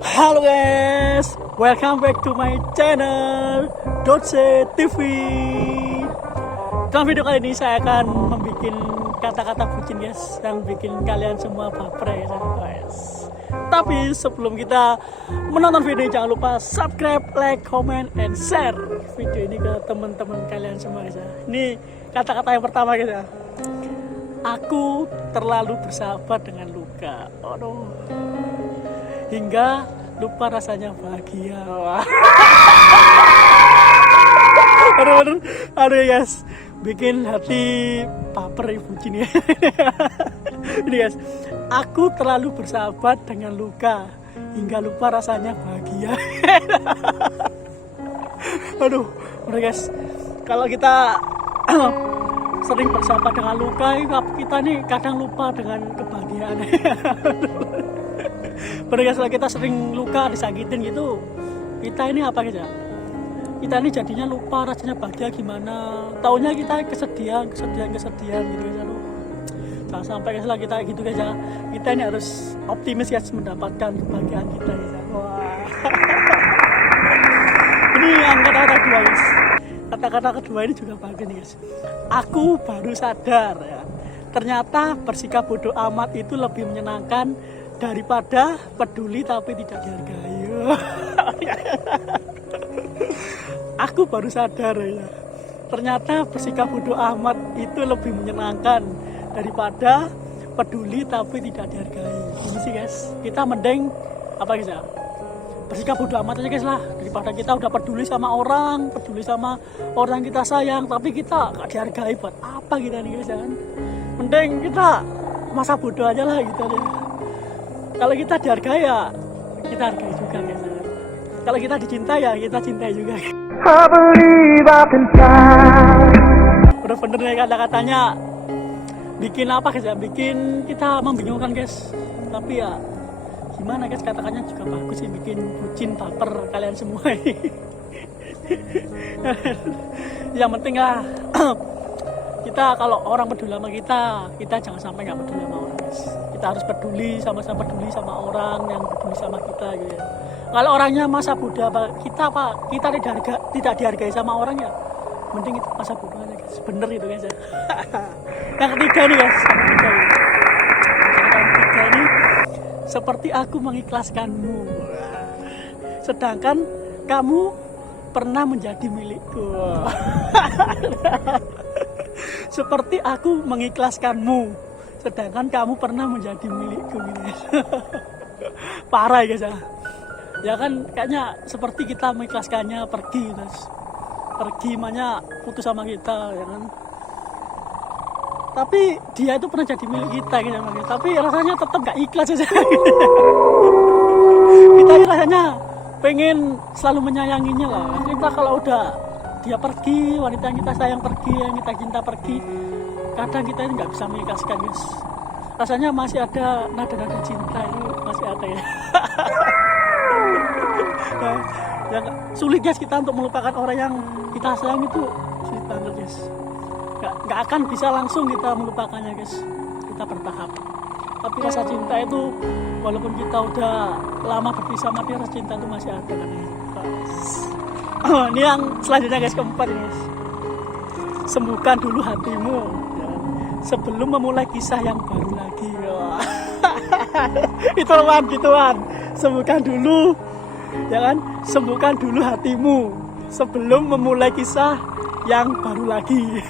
Halo guys, welcome back to my channel Dotse TV. Dalam video kali ini saya akan membuat kata-kata bucin guys, yang bikin kalian semua baper ya guys. Tapi sebelum kita menonton video ini, jangan lupa subscribe, like, comment, and share video ini ke teman-teman kalian semua guys. Ini kata-kata yang pertama guys ya. Aku terlalu bersahabat dengan luka. Aduh. Hingga lupa rasanya bahagia. Aduh guys, bikin hati baper ibu bucin ya. Ini guys, aku terlalu bersahabat dengan luka hingga lupa rasanya bahagia. Aduh, udah guys, kalau kita sering bersahabat dengan luka, kita nih kadang lupa dengan kebahagiaan. Padahal kalau kita sering luka, disakitin gitu, kita ini apa gitu? Kita ini jadinya lupa rasanya bahagia gimana. Taunya kita kesedihan gitu guys. Jangan sampai guys lah kita gitu guys ya. Kita ini harus optimis guys mendapatkan kebahagiaan kita guys. Wah. Ini yang kata-kata kedua guys. Kata-kata kedua ini juga bagus nih guys. Aku baru sadar ya. Ternyata bersikap bodoh amat itu lebih menyenangkan daripada peduli tapi tidak dihargai. Aku baru sadar ya. Ternyata bersikap bodoh amat itu lebih menyenangkan daripada peduli tapi tidak dihargai. Ini sih guys. Kita mending apa guys ya? Bersikap bodoh amat aja guys lah, daripada kita udah peduli sama orang yang kita sayang tapi kita gak dihargai. Buat apa kita nih guys kan? Mending kita masa bodoh aja lah gitu aja. Kalau kita dihargai ya kita hargai juga guys. Kalau kita dicintai ya kita cintai juga. Udah bener ya kata-katanya, bikin apa guys ya, bikin kita membingungkan guys. Tapi ya gimana guys, katakannya juga bagus sih, bikin bucin baper kalian semua. Yang penting lah kita kalau orang peduli sama kita jangan sampai nggak peduli sama orang guys. Kita harus peduli, sama-sama peduli sama orang yang peduli sama kita gitu ya. Kalau orangnya masa bodoh kita tidak dihargai sama orang ya, mending itu masa bodoh aja guys. Bener itu guys ya. Yang ketiga nih guys, yang ketiga ini, seperti aku mengikhlaskanmu, sedangkan kamu pernah menjadi milikku. Seperti aku mengikhlaskanmu, sedangkan kamu pernah menjadi milikku. Parah guys ya. Ya kan kayaknya seperti kita mengikhlaskannya pergi guys. Pergi makanya putus sama kita ya kan. Tapi dia itu pernah jadi milik kita gitu. Tapi rasanya tetap gak ikhlas aja. Kita rasanya pengen selalu menyayanginya lah. Kita kalau udah dia pergi, wanita yang kita sayang pergi, yang kita cinta pergi, kadang kita ini nggak bisa mengikhlaskan guys. Rasanya masih ada nada-nada cinta itu masih ada ya. Yang sulit guys kita untuk melupakan orang yang kita sayang itu sulit banget guys. Nggak akan bisa langsung kita melupakannya guys. Kita bertahap. Tapi rasa cinta itu walaupun kita udah lama berpisah sama dia, rasa cinta itu masih ada kan ya. Ini yang selanjutnya guys, keempat ini guys. Sembuhkan dulu hatimu ya, sebelum memulai kisah yang baru lagi. Ituan. Sembuhkan dulu ya kan, sembuhkan dulu hatimu sebelum memulai kisah yang baru lagi.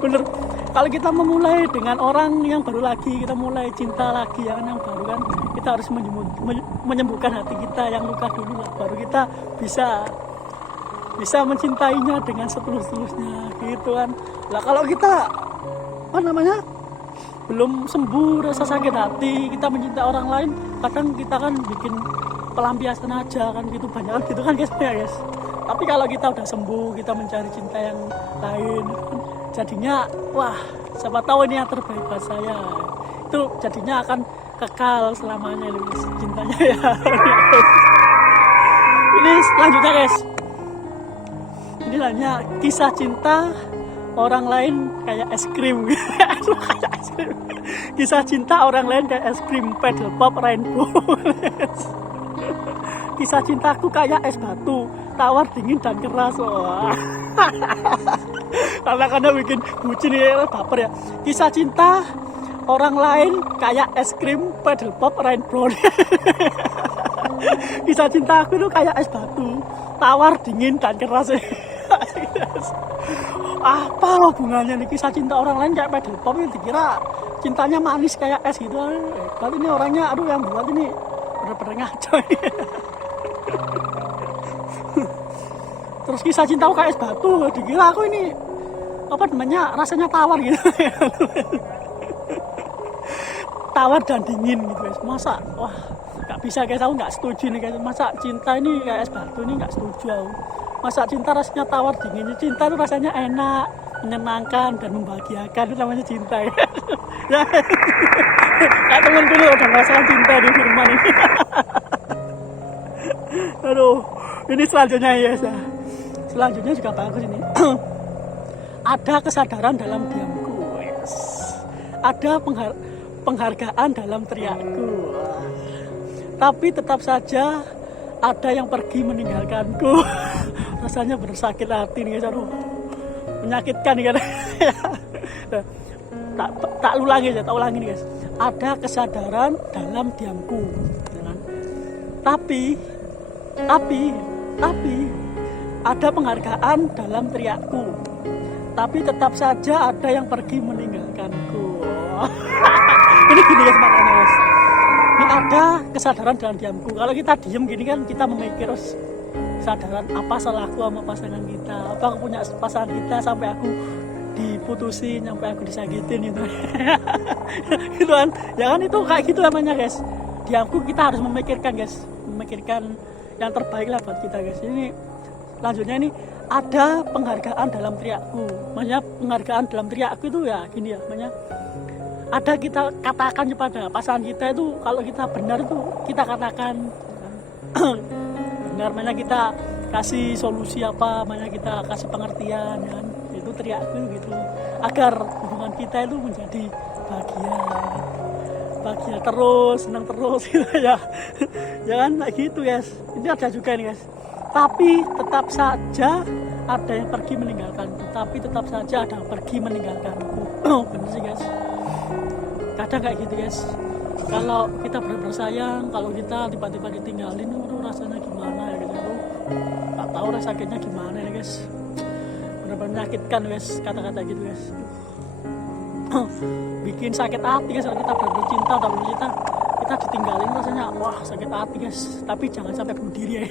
bener. Kalau kita memulai dengan orang yang baru lagi, kita mulai cinta lagi ya kan, yang baru kan, kita harus menyembuhkan hati kita yang luka dulu lah, baru kita bisa mencintainya dengan setulus-tulusnya gitu kan. Lah kalau kita belum sembuh rasa sakit hati, kita mencintai orang lain, kadang kita kan bikin pelampiasan aja kan gitu, banyak kan gitu kan guys. Tapi kalau kita udah sembuh, kita mencari cinta yang lain, jadinya wah, siapa tahu ini yang terbaik buat saya. Itu jadinya akan kekal selamanya guys, cintanya ya. Ini selanjutnya guys. Ini hanya kisah cinta orang lain kayak es krim. Kisah cinta orang lain kayak es krim, Paddle Pop, Rainbow. Kisah cintaku kayak es batu, tawar dingin dan keras. Wah. Karena bikin bucin ya, baper ya. Kisah cinta orang lain kayak es krim pedal pop rainbow. Kisah cinta aku itu kayak es batu, tawar dingin dan keras. Apa hubungannya nih kisah cinta orang lain kayak pedal pop, ini dikira cintanya manis kayak es gitu. Kalau ini orangnya, aduh yang buat ini bener-bener ngaco. Terus kisah cinta aku kayak es batu, dikira aku ini apa namanya, rasanya tawar gitu. Tawar dan dingin gitu guys. Masa, wah nggak bisa guys, aku nggak setuju nih guys. Masa cinta ini kayak es batu, ini nggak setuju aku. Masa cinta rasanya tawar dingin, cinta itu rasanya enak, menyenangkan dan membahagiakan, itu namanya cinta ya. Kayak temenku nih udah ngerasain cinta di Firman ini. Aduh, ini selanjutnya ya guys ya. Selanjutnya juga bagus ini. Ada kesadaran dalam diamku, yes. Ada penghargaan dalam teriakku, tapi tetap saja ada yang pergi meninggalkanku. Rasanya bersakit hati nih guys, aduh, menyakitkan nih kan. tak ulangi nih guys. Ada kesadaran dalam diamku, tapi ada penghargaan dalam teriakku, tapi tetap saja ada yang pergi meninggalkanku. Ini gini guys, makanya guys, ini ada kesadaran dalam diamku. Kalau kita diem gini kan kita memikir terus, kesadaran apa salahku sama pasangan kita, apa aku punya pasangan kita sampai aku diputusin, sampai aku disakitin gitu. Gitu kan, ya kan, itu kayak gitu namanya guys. Diamku kita harus memikirkan guys, memikirkan yang terbaik lah buat kita guys. Ini lanjutnya ini ada penghargaan dalam teriakku. Maksudnya penghargaan dalam teriakku itu ya gini ya, maksudnya ada kita katakan kepada pasangan kita itu, kalau kita benar itu kita katakan benar, makanya kita kasih solusi apa, makanya kita kasih pengertian ya kan? Itu teriakku gitu, agar hubungan kita itu menjadi bahagia terus, senang terus gitu ya. Jangan kayak gitu guys. Ini ada juga nih guys, tapi tetap saja ada yang pergi meninggalkanku, tapi tetap saja ada yang pergi meninggalkanku. Bener sih guys, kadang kayak gitu guys. Kalau kita benar-benar sayang, kalau kita tiba-tiba ditinggalin, itu rasanya gimana ya guys. Aku nggak tahu rasanya gimana ya guys, benar-benar menyakitkan guys, kata-kata gitu guys. Bikin sakit hati guys. Kalau kita benar-benar cinta, kita ditinggalin, rasanya wah sakit hati guys. Tapi jangan sampai bunuh diri ya.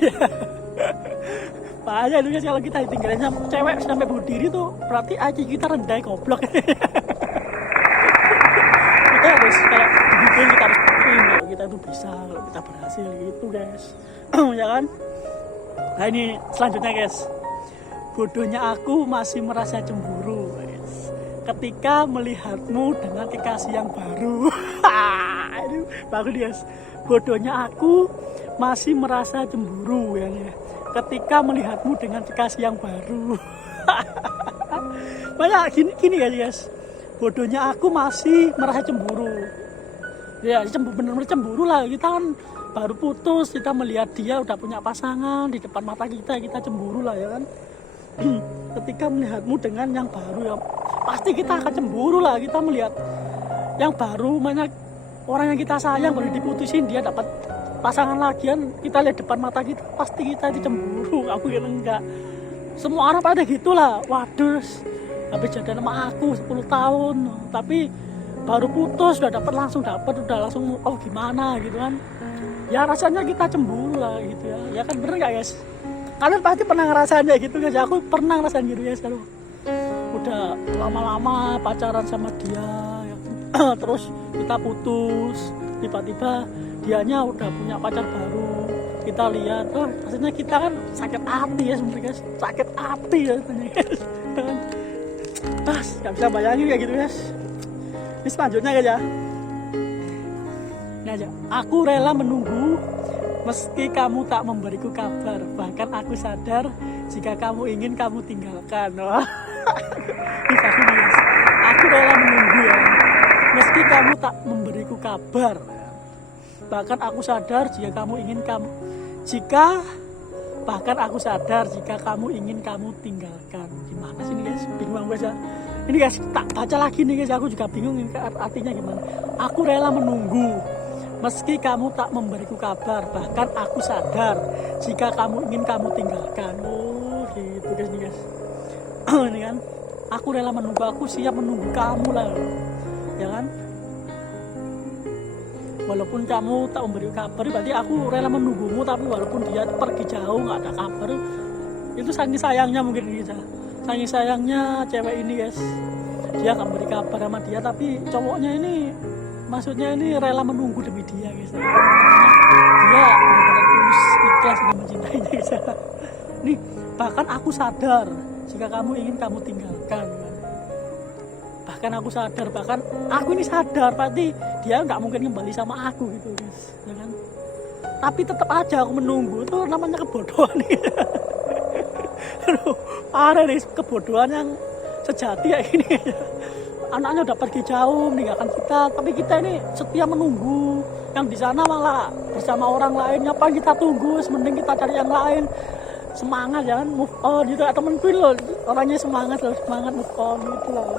Bahaya itu guys, kalau kita ditinggalin sama cewek sampai bunuh diri tuh berarti aja kita rendah, goblok. Kita harus, kalau dibikin kita harus buktiin kalau kita itu bisa, kalau kita berhasil gitu guys. Ya kan. Nah ini selanjutnya guys, bodohnya aku masih merasa cemburu guys, ketika melihatmu dengan kekasih yang baru. Ini bagus guys. Bodohnya aku masih merasa cemburu ya, ketika melihatmu dengan kekasih yang baru. Banyak gini guys. Bodohnya aku masih merasa cemburu. Ya bener-bener cemburu lah. Kita kan baru putus, kita melihat dia udah punya pasangan di depan mata kita, kita cemburu lah ya kan. Ketika melihatmu dengan yang baru ya, pasti kita akan cemburu lah. Kita melihat yang baru, banyak orang yang kita sayang baru diputusin, dia dapat pasangan lagi kan, kita lihat depan mata kita, pasti kita itu cemburu. Aku kira enggak, semua orang pada gitulah. Waduh, habis jadian sama aku 10 tahun, tapi baru putus udah langsung oh gimana gitu kan. Ya rasanya kita cemburu lah gitu ya. Ya kan, bener gak guys? Kalian pasti pernah ngerasain kayak gitu guys. Aku pernah ngerasain gitu guys. Kalau udah lama-lama pacaran sama dia ya, terus kita putus, tiba-tiba dianya udah punya pacar baru. Kita lihat, oh rasanya kita kan sakit hati ya sebenarnya guys. Sakit hati ya sebenarnya guys. Gak bisa bayangin kayak gitu guys. Ini selanjutnya guys ya. Ini aja. Aku rela menunggu meski kamu tak memberiku kabar. Bahkan aku sadar jika kamu ingin kamu tinggalkan. Ini bagus guys. Aku rela menunggu ya, meski kamu tak memberiku kabar. Bahkan aku sadar jika kamu ingin jika bahkan aku sadar jika kamu ingin kamu tinggalkan. Gimana sih ini guys, bingung guys ya. Ini guys, tak baca lagi nih guys, aku juga bingung ini artinya gimana. Aku rela menunggu meski kamu tak memberiku kabar, bahkan aku sadar jika kamu ingin kamu tinggalkan. Oh gitu guys nih guys. Ini kan, aku rela menunggu, aku siap menunggu kamu lah, ya kan. Walaupun kamu tak memberi kabar, berarti aku rela menunggumu. Tapi walaupun dia pergi jauh nggak ada kabar, itu saking sayangnya mungkin gitu. Saking sayangnya cewek ini guys, dia nggak memberi kabar sama dia, tapi cowoknya ini, maksudnya ini rela menunggu demi dia guys. Dia benar-benar tulus ikhlas dan mencintainya guys. Nih, bahkan aku sadar jika kamu ingin kamu tinggalkan. Bahkan aku sadar, bahkan aku ini sadar, berarti dia nggak mungkin kembali sama aku gitu guys, ya kan. Tapi tetap aja aku menunggu, itu namanya kebodohan nih. Aduh, parah nih, kebodohan yang sejati ya ini. Anaknya udah pergi jauh meninggalkan kita, tapi kita ini setia menunggu. Yang di sana malah bersama orang lain, apa kita tunggu, mending kita cari yang lain. Semangat jangan move on gitu, temenku loh orangnya semangat loh, semangat move on gitu loh.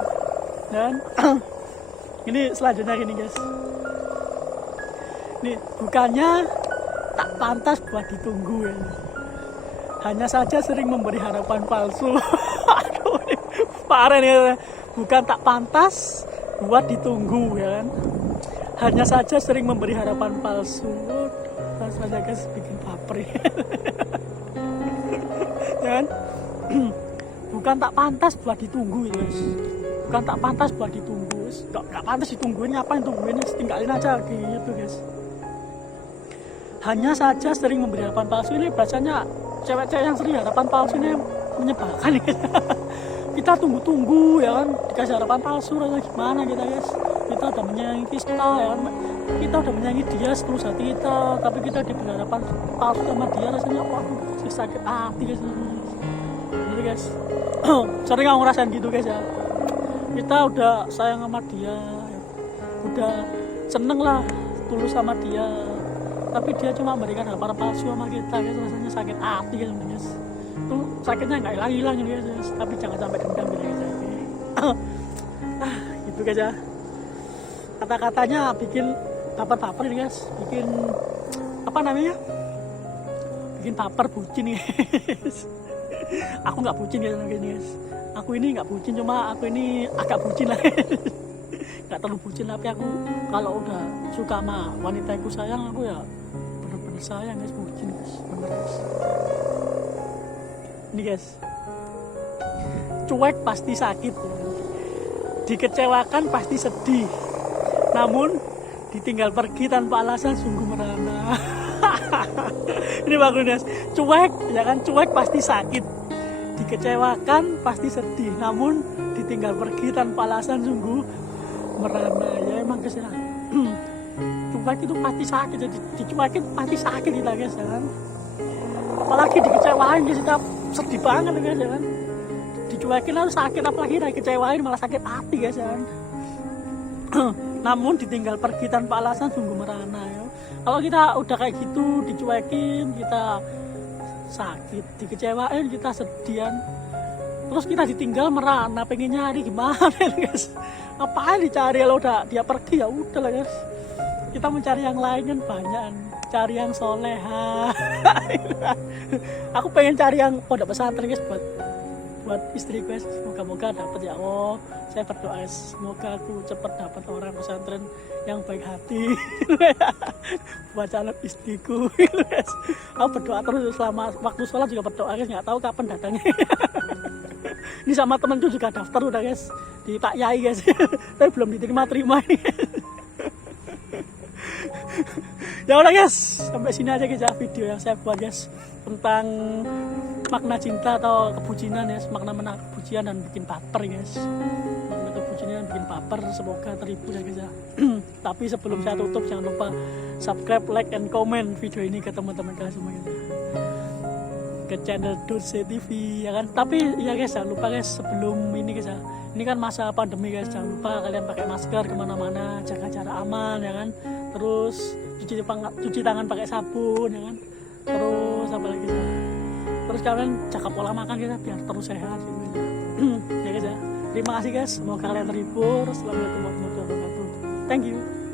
Dan ini selanjutnya gini guys, ini bukannya tak pantas buat ditunggu ya, hanya saja sering memberi harapan palsu. Aduh, ini parah nih, bukan tak pantas buat ditunggu ya kan, hanya saja sering memberi harapan palsu. Langsung aja guys, bikin baper ya. Ya kan? Bukan tak pantas buat ditunggu ya guys, bukan tak pantas buat ditunggu, nggak pantas ditungguin, ngapain tungguin, tinggalin aja gitu guys. Hanya saja sering memberi harapan palsu, ini bahasanya cewek-cewek yang sering harapan palsu ini menyebalkan ya. Kita tunggu-tunggu ya kan, dikasih harapan palsu, rasanya gimana kita guys. Kita udah menyayangi kita ya kan, kita udah menyayangi dia setulus hati kita, tapi kita diberi harapan palsu sama dia, rasanya waduh sakit hati guys. Bener guys. Sering aku ngerasain gitu guys ya, kita udah sayang sama dia, udah seneng lah, tulus sama dia, tapi dia cuma memberikan harapan palsu sama kita guys, rasanya sakit hati guys. Itu sakitnya nggak hilang-hilang guys, tapi jangan sampai dendam gitu guys. Gitu guys ya, kata-katanya bikin baper-baper ini guys, bikin apa namanya, bikin baper, bucin guys. Aku nggak bucin guys, aku ini nggak bucin, cuma aku ini agak bucin lah. Nggak terlalu bucin, tapi aku kalau udah suka sama wanita aku sayang, aku ya bener-bener sayang guys, bucin guys, bener guys. Ini guys, cuek pasti sakit, dikecewakan pasti sedih, namun ditinggal pergi tanpa alasan sungguh merana. Ini bagus guys, cuek ya kan, cuek pasti sakit, dikecewakan pasti sedih, namun ditinggal pergi tanpa alasan sungguh merana. Ya emang guys ya, cuek itu pasti sakit, jadi dicuekin pasti sakit kita guys ya kan. Apalagi dikecewain guys, kita sedih banget guys ya kan. Dicuekin lalu sakit, apalagi dikecewain malah sakit hati guys ya kan. Namun ditinggal pergi tanpa alasan sungguh merana ya. Kalau kita udah kayak gitu, dicuekin, kita sakit, dikecewain, kita sedian, terus kita ditinggal merana, pengen nyari gimana guys? Ngapain dicari kalau udah dia pergi, ya udah lah guys. Kita mencari yang lain kan banyak, cari yang soleha. Aku pengen cari yang pondok pesantren guys, buat istri guys, moga-moga dapat ya Allah. Saya berdoa semoga aku cepat dapat orang pesantren yang baik hati buat calon istriku guys. Aku berdoa terus selama waktu sholat, juga berdoa guys, nggak tahu kapan datangnya. Ini sama temanku juga daftar udah guys di Pak Yai guys, tapi belum diterima-terima ini. Ya udah guys, sampai sini aja guys ya video yang saya buat guys tentang makna cinta atau kebucinan ya, makna kebucinan dan bikin baper guys. Makna kebucinan dan bikin baper, semoga terhibur ya guys ya. Tapi sebelum saya tutup, jangan lupa subscribe, like, and comment video ini ke teman-teman kalian semua gitu, ke channel Dorce TV ya kan. Tapi ya guys, jangan lupa guys, sebelum ini guys ya, ini kan masa pandemi guys, jangan lupa kalian pakai masker kemana-mana, jaga jarak aman ya kan. Terus cuci tangan pakai sabun ya kan. Terus apa lagi sih? Terus kalian jaga pola makan kita biar terus sehat gitu. Ya guys ya. Terima kasih guys, semoga kalian terhibur. Assalamualaikum warahmatullahi wabarakatuh. Thank you.